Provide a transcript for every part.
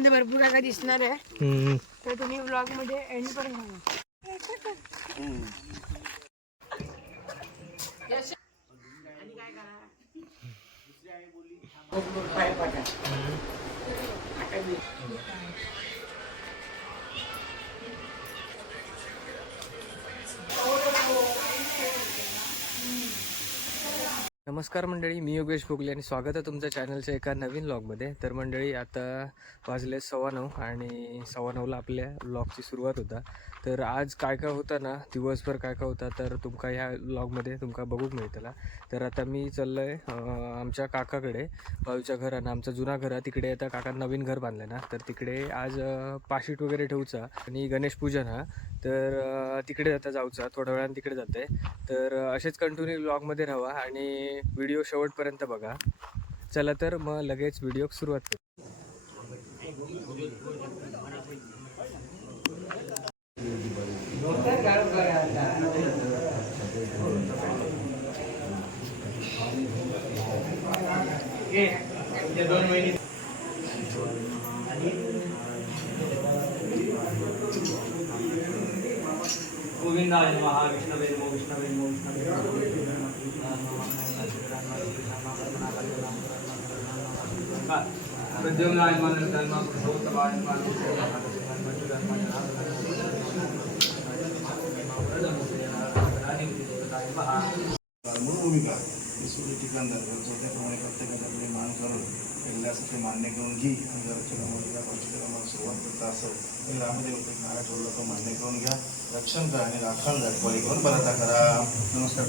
मध्ये भरपूर काय दिसणार आहे, तर तुम्ही ब्लॉग मध्ये एंड पर्यंत बघा. नमस्कार मंडळी, मी योगेश भोगले आणि स्वागत आहे तुमच्या चॅनलच्या एका नवीन व्लॉगमध्ये. तर मंडळी आता वाजले 9:15 आणि 9:15ला आपल्या व्लॉगची सुरुवात होता. तर आज काय काय होतं ना, दिवसभर काय काय होता तर तुमका ह्या व्लॉगमध्ये तुमका बघूक मिळतला. तर आता मी चाललो आहे आमच्या काकाकडे, भाऊच्या घरानं. आमचं जुना घर आहे तिकडे. आता काका नवीन घर बांधलं ना, तर तिकडे आज पाशीट वगैरे ठेवचा आणि गणेश पूजन हा. तर तिकडे आता जाऊचा, थोड्या वेळानं तिकडे जाते. तर असेच कंटिन्यू व्लॉगमध्ये राहा आणि व्हिडिओ शेवटपर्यंत बघा. चला तर मग लगेच व्हिडिओ सुरुवात करू. गोविंदाय नमः. विष्णवे नमो विष्णवे नमो विष्णवे प्रद्युम्नाय नमः जन्म पुरुषोत्तमाय नमः मूळ भूमिका विसुली ठिकाण दर्जाचं त्याप्रमाणे प्रत्येकाने आपले मान करून पहिल्यासाठी मान्य करून घी आणि जर चिलामोदीला पंचकर्माला सुरुवात करता असेल तर रामदेव नारा ठेवलं तर मान्य करून घ्या. रक्षण करा आणि राखण घटपडी करून बरता करा. नमस्कार.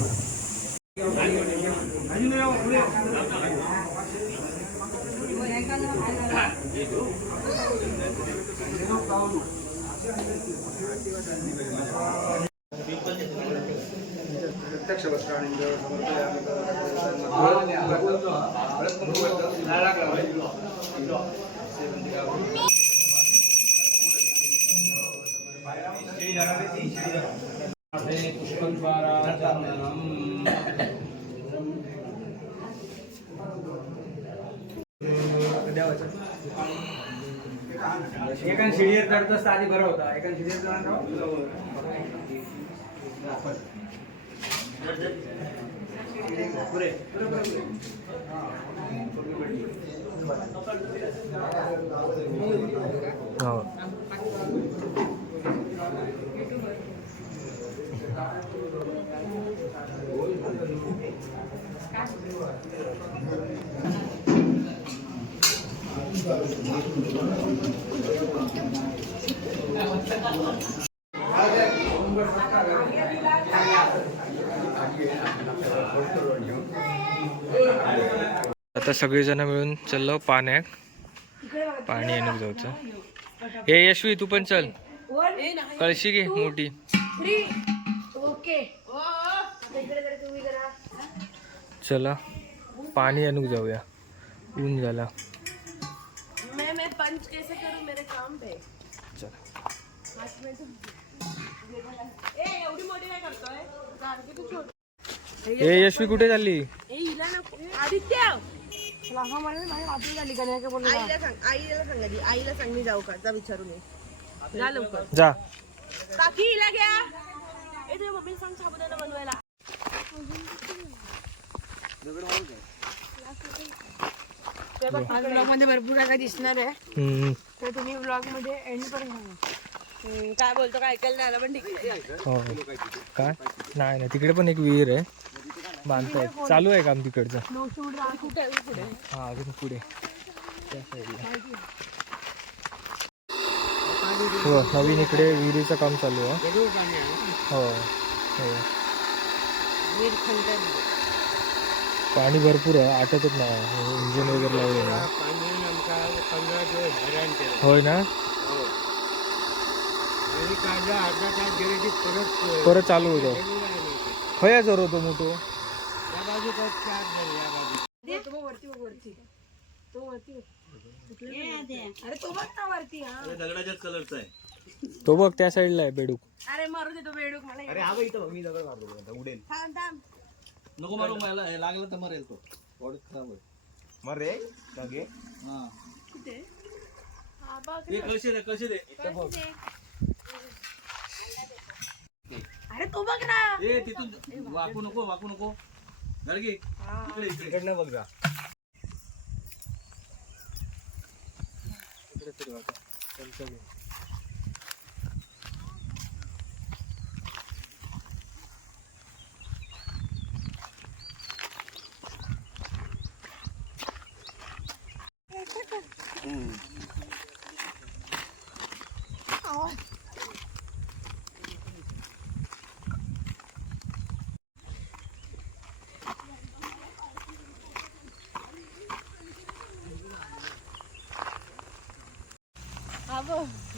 प्रत्यक्ष वस्त्राणी एकान शिडीवर चढत असता आधी बरा होता. एकान शिडीवर चढा आता सगळेजण मिळून चाललो पाण्यात. पाणी आणून जाऊचं. हे यशवी तू पण चल, कळशी घे मोठी. चला पाणी आणून जाऊया, ऊन झाला. मैं पंच कैसे करूं मेरे काम पे. चला. एवढी मोठी काय करतोय. हे यशवी कुठे चालली? आदित्य आईला सांग आईला सांग मी जाऊ का जा विचारून ये. जा लवकर जा. काकी हिला घ्या. ए तुझ्या मम्मीला सांग साबुदाणा बनवायला. ब्लॉग मध्ये भरपूर काय दिसणार आहे, तर तुम्ही ब्लॉग मध्ये एंड पर्यंत बघा. काय बोलतो काय ऐकायला नाही आलं पण ठीक आहे. हो काय नाही ना, तिकडे पण एक विहीर आहे, बांधतायत. चालू आहे काम तिकडचं. हा अजून पुढे त्या साईडला हो नवीन इकडे विहिरीचं काम चालू आहे. हो पाणी भरपूर आहे, आटतच नाही. इंजिन वगैरे लावले ना. होय ना. परत चालू होतो. खया जर होतो मोठो. तो बघ त्या साईडला आहे बेडूक. अरे मारू दे तो बेडूक मला. अरे हा इथं मी दगड मारतो उडेल. थांब थांब. नको मारू, मला लागलं तर मरेल तो. बॉडी खराब होईल. मरे लगे. हा कुठे अरे तो बघ ना. तिथून वाकू नको जळगी इकडनं बघ जा. इकडे फिरवा आता. चलतं घे.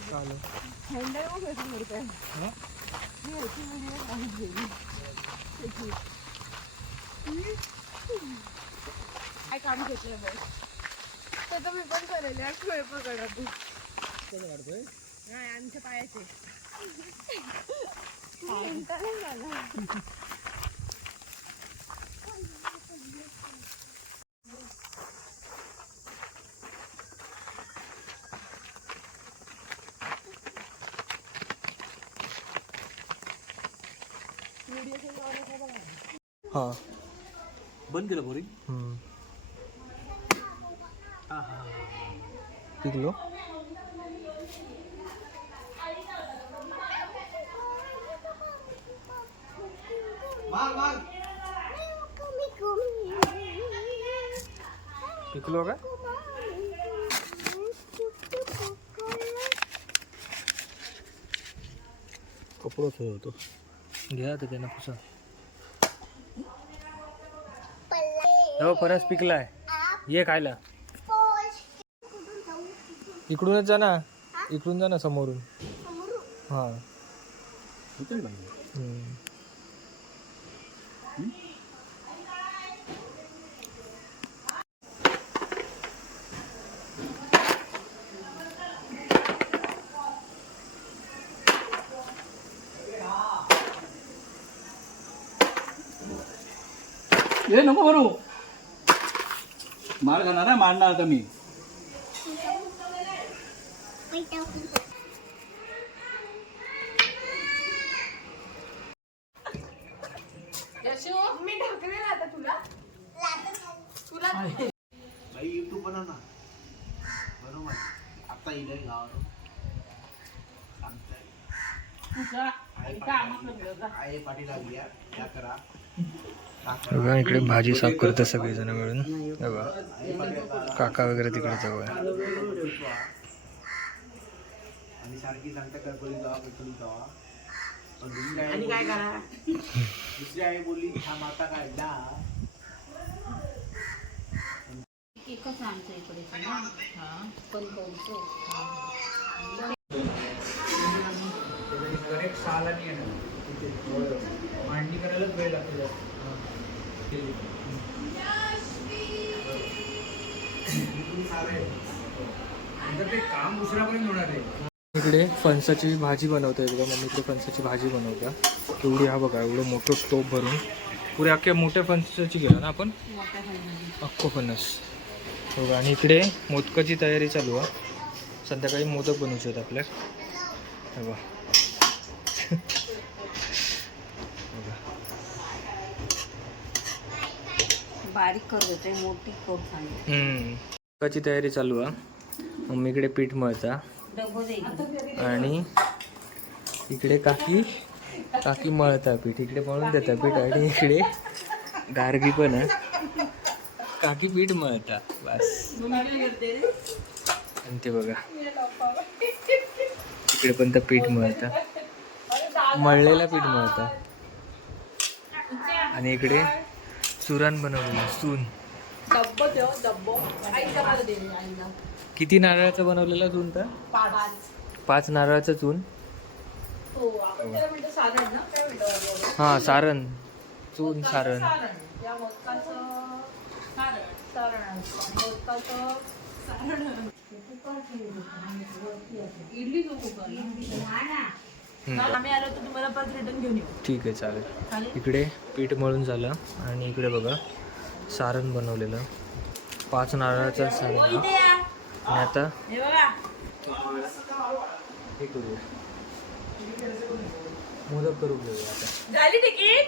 चालेल. काय काम घेतलंय बघ. तर मी पण करेल यार. स्वयंपाक करा तू. नाही आमच्या पायाचे. हा. बंद केलं बोरिंग. पिकलो. पिकलो का? कपडोच होतो. घ्या तर त्यांना पुसा. हो फणस पिकलाय. ये खायला. इकडूनच जा ना. इकडून जा ना समोरून. हा. ए नको करू. मार खाणार आहे. मारणार का मी. मी ढकलेल आता तुला. भाई यूट्यूब बनव ना. बरोबर. आता इथे गावावर आई पाठी लागली आहे. त्या करा. बघा इकडे भाजी साफ करतात सगळेजण मिळून. बघा काका वगैरे तिकडे जवळ आहे. आणि सारखी सांगता कळकळी जावा. आणि काय करा. दुसरी आई बोलली हा माता काढला. एकच आमच्या इकडे पण करतो. मांडणी करायलाच वेळ लागतो. ते काम दुसऱ्यापर्यंत होणार आहे. इकडे फणसाची भाजी बनवता येते. मम्मी इकडे फणसाची भाजी बनवता. एवढी हा बघा एवढं मोठं टोप भरून पुरे अख्ख्या मोठ्या फणसाची गेला ना आपण. अख्खो फणस बघा. आणि इकडे मोदकाची तयारी चालू आहे. संध्याकाळी मोदक बनवायचे आहेत आपल्या. बघा बारीक करत होते. मोठी कप झाली. मोदकाची तयारी चालू आहे. मम्मी इकडे पीठ मळता. आणि इकडे काकी मळता पीठ. इकडे मळून देता पीठ. आणि इकडे गार्गी पण आहे. काकी पीठ मळता बस. आणि ते बघा इकडे पण तर पीठ मळता. मळलेला पीठ मळता. आणि इकडे सुरण बनवलेलं. सून किती नारळाचं बनवलेलं चून तर? 5 नारळाचं चून. हा सारण. चून सारण. आम्ही आलो तर तुम्हाला परत रिटर्न घेऊन येऊ. ठीक आहे चालेल. इकडे पीठ मळून झालं. आणि इकडे बघा सारण बनवलेलं. 5 नारळाचं सारण. आणि आता हे करूया, मोदक करून घेऊया आता. झाली तिकीट.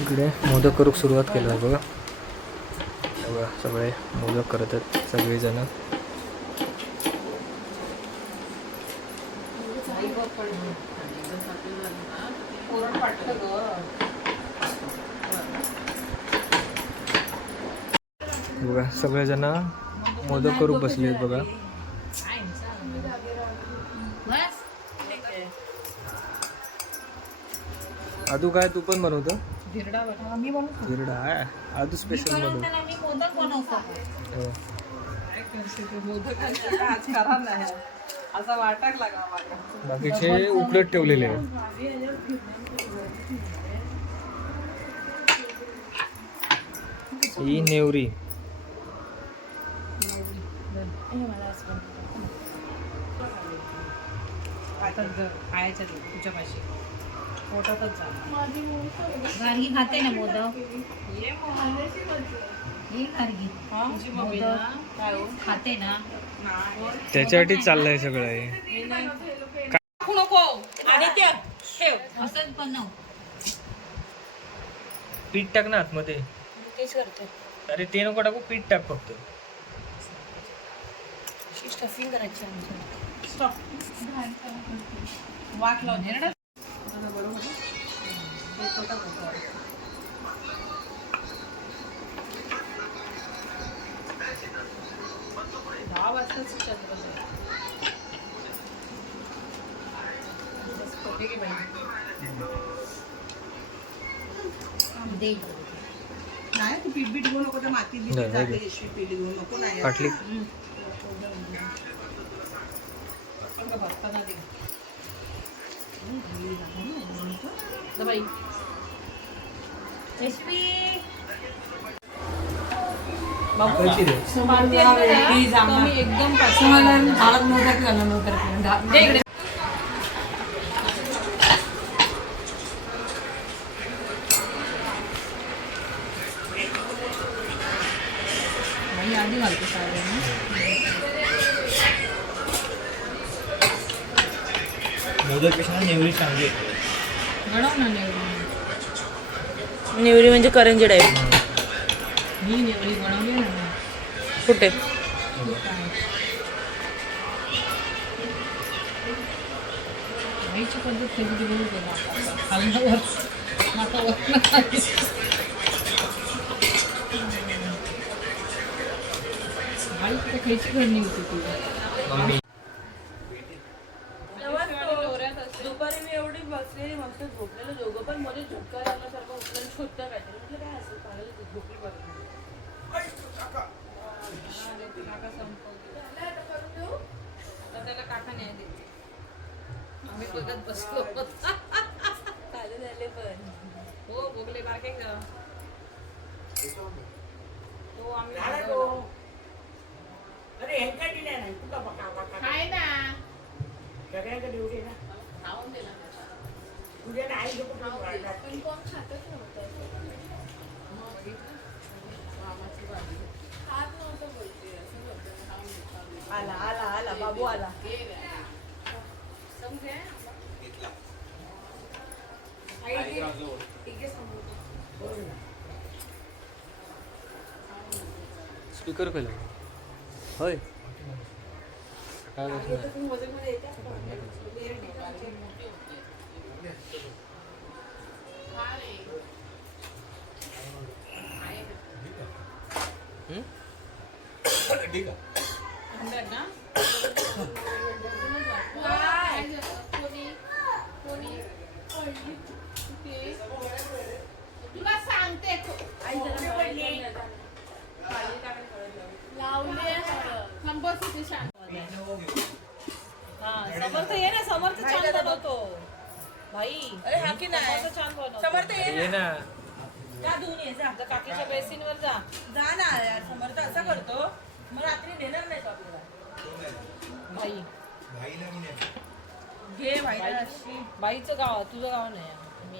इकडे मोदक करूक सुरुवात केलं आहे बघा. बघा सगळे मोदक करत आहेत सगळेजण. बघा सगळेजण मोदक करू बसले आहेत बघा. आदू काय तू पण बनवतो? धिरडा आहे आदू स्पेशल बनवतो. हो. बाकीचे उकडत ठेवलेले आहे. ही नेवरी. गार्गी खाते ना मोदक. ये गार्गी मोदक खाते ना. त्याच्यासाठीच चाललंय सगळं हे. नको आणि ठेव असंच बनव. पीठ टाक ना आतमध्ये. तेच करते. अरे ते नको टाकू, पीठ टाक फक्त. स्टफिंग करायची आमच्या. स्टॉप. वाट लावते. नाही तू पीठ बीठ घेऊ नको, तर माती बीठ नाही, जाते, नाही. अशी पीठ घेऊ नको. नाही फाटली. कशी रे? एकदम आधी घालतो साड्या. मोदकपेक्षा नेवरी चांगली. बनव ना नेवरी. नेवरी म्हणजे करंजी टाईप. ही नेवरी बनवली ना. कुठे? आईची पद्धत कधी बनवून गेला खाल्ल्यावर माता वरण खाली. आई तर खायची घडणी होती तुझी. दुपारी मी एवढी बसलेली मस्त झोपलेलं, दोघं पण मध्ये झटका लागल्यासारखं उठलं शोधतं काहीतरी. म्हणजे काय असं पाहिलं झोपली बघ. काका संपवते. आता त्याला काका न्याय देते. आम्ही बघत बसलो. चालू झाले पण. हो बोगले बारके जरा. तो आम्ही काय ना खाऊन दिला. पण कोण खातच नव्हतं. मामाची भाजी खात नव्हतं बोलते. असं बोलते खाऊन घेतलं. आला आला आला बाबू आला. समजे स्पीकर केलं होय. काय तुला सांगते समर्थ ये ना, समर्थ छान बनवतो भाई. अरे हा की नाही छान बनवतो. समर्थ ये ना. जा धुवून ये जा. काकीच्या बेसिनवर जा. जा ना यार. समर्थ असा करतो मग रात्री नेणार नाही तो आपल्याला. भाई घे भाईला. बाईचं गाव तुझं गाव नाही. मी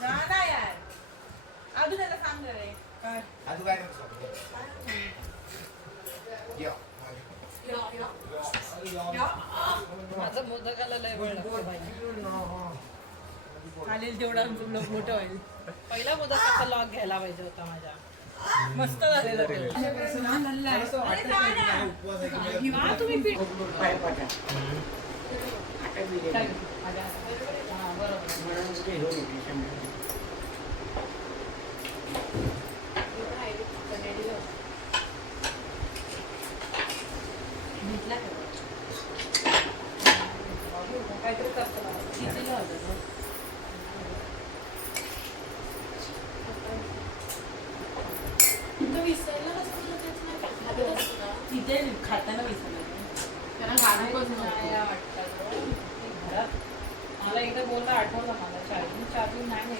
जा ना यार. अजून त्याला सांग रे काय अजून काय करतो माझं मोदकाला लय वेळ लागतो बाई चालेल तेवढा ब्लॉग मोठं होईल पहिला मोदकाचा लॉग घ्यायला पाहिजे होता माझ्या मस्त झालेलं तुम्ही पीठ काहीतरी करतो तिथे खाताना विसरलं घरात मला एकदा बोलणं आठवलं मला चार्जिंग नाही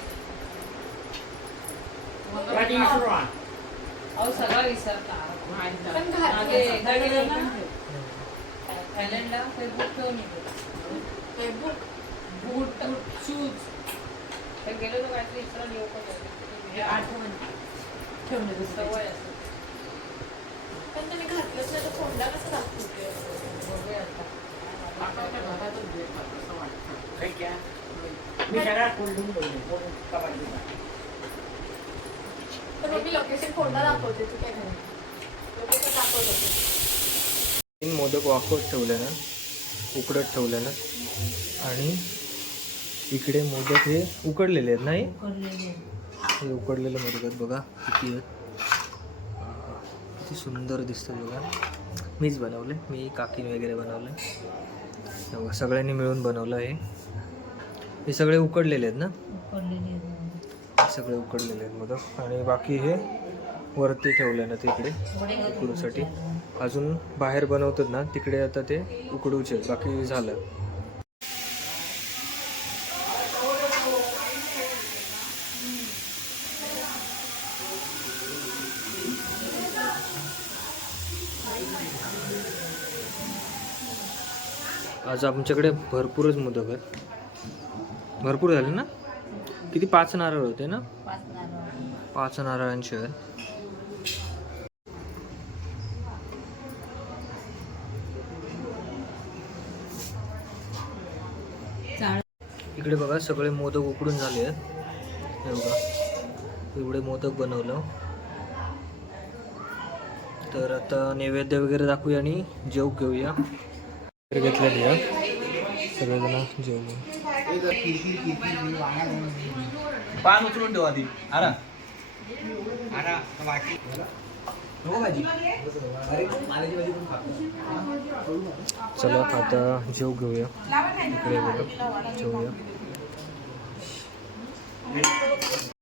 अहो सगळं विसरता थायलंडला फेसबुक ठेवून येतो फेसबुक बूट शूज तर गेलो तर काहीतरी इस्रा येऊ पण आठवण ठेवून येतो सवय असते पण तुम्ही घातलंच नाही तर फोनला कसं दाखवतो बघूया आता तर मग मी लोकेशन फोनला दाखवते तू काय घरी लोकेशन दाखवतो 3 मोदक वाफवत ठेवले ना उकडत ठेवले ना आणि इकडे मोदक हे उकडलेले आहेत नाही हे उकडलेले मोदक आहेत बघा किती आहेत किती सुंदर दिसतं बघा मीच बनवले मी काकीने वगैरे बनवले बघा सगळ्यांनी मिळून बनवलं हे सगळे उकडलेले आहेत ना सगळे उकडलेले आहेत मोदक आणि बाकी हे वरती ठेवले ना तिकडे उकडूसाठी अजून बाहेर बनवतात ना तिकडे आता ते उकडूचे बाकी झालं आज आमच्याकडे भरपूरच मोदक आहेत भरपूर झाले ना किती 5 नारळ होते ना 5 नारळांचे आहेत इकडे बघा सगळे मोदक उकडून झाले आहेत हे बघा एवढे मोदक बनवलं तर आता नैवेद्य वगैरे दाखवूया आणि जेव घेऊया घेतलेली आहे सगळेजण जेव पान उचलून ठेवा ती आरा चला आता जेव घेऊया इकडे बघा जेवूया